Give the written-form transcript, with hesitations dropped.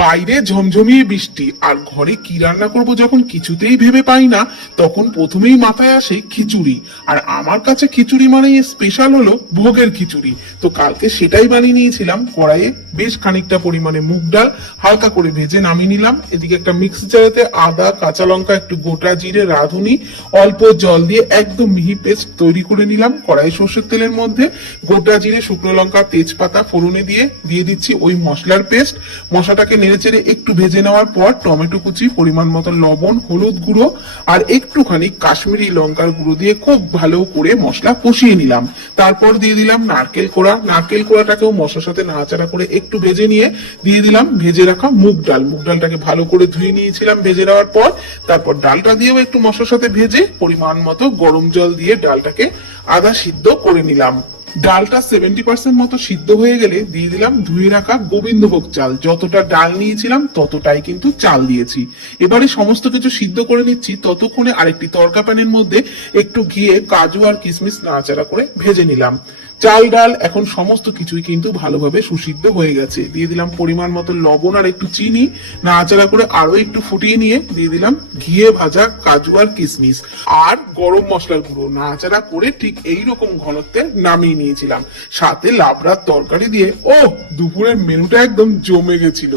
বাইরে ঝমঝমিয়ে বৃষ্টি আর ঘরে কি রান্না করব যখন কিছুতেই ভেবে পাই না, তখন প্রথমেই মাথায় আসে খিচুড়ি। আর আমার কাছে খিচুড়ি মানে স্পেশাল হলো ভোগের খিচুড়ি। তো কালকে সেটাই বানিয়ে নিয়েছিলাম। কড়াইয়ে বেশ খানিকটা পরিমাণে মুগ ডাল হালকা করে ভেজে নামিয়ে নিলাম। এদিকে একটা মিক্সি জারেতে আদা, কাঁচা লঙ্কা, একটু গোটা জিরে, রাঁধুনি, অল্প জল দিয়ে একদম মিহি পেস্ট তৈরি করে নিলাম। কড়াই সর্ষের তেলের মধ্যে গোটা জিরে, শুকনো লঙ্কা, তেজপাতা ফোড়নে দিয়ে দিচ্ছি ওই মশলার পেস্ট। মশলাটাকে নেড়েচেড়ে একটু ভেজে নেওয়ার পর টমেটো কুচি, পরিমাণ মতো লবণ, হলুদ গুঁড়ো আর একটুখানি কাশ্মীরি লঙ্কার গুঁড়ো দিয়ে খুব ভালো করে মশলা কষিয়ে নিলাম। তারপর দিয়ে দিলাম নারকেল কোড়া। নারকেল কোড়াটাকেও মশলার সাথে নাড়াচাড়া করে একটু ভেজে নিয়ে দিয়ে দিলাম ভেজে রাখা মুগ ডাল। মুগ ডালটাকে ভালো করে ধুয়ে নিয়েছিলাম ভেজে নেওয়ার পর। তারপর ডালটা দিয়েও একটু মশলার সাথে ভেজে পরিমাণ মতো গরম জল দিয়ে ডালটাকে আধা সিদ্ধ করে নিলাম। ডালটা 70% মতো সিদ্ধ হয়ে গেলে দিয়ে দিলাম ধুয়ে রাখা গোবিন্দভোগ চাল। যতটা ডাল নিয়েছিলাম ততটাই কিন্তু চাল দিয়েছি। এবারে সমস্ত কিছু সিদ্ধ করে নিচ্ছি। ততক্ষণে আরেকটি তড়কা প্যানের মধ্যে একটু ঘিয়ে কাজু আর কিশমিশ নাড়াচাড়া করে ভেজে নিলাম। চাল ডাল এখন সমস্ত কিছুই কিন্তু ভালোভাবে সুসিদ্ধ হয়ে গেছে। দিয়ে দিলাম পরিমাণ মতো লবণ আর একটু চিনি। নাড়াচাড়া করে আরো একটু ফুটিয়ে নিয়ে দিয়ে দিলাম ঘিয়ে ভাজা কাজু আর কিশমিশ আর গরম মশলার গুঁড়ো। নাড়াচাড়া করে ঠিক এইরকম ঘনত্বে নামিয়ে নিয়েছিলাম। সাথে লাবড়ার তরকারি দিয়ে দুপুরের মেনুটা একদম জমে গেছিল।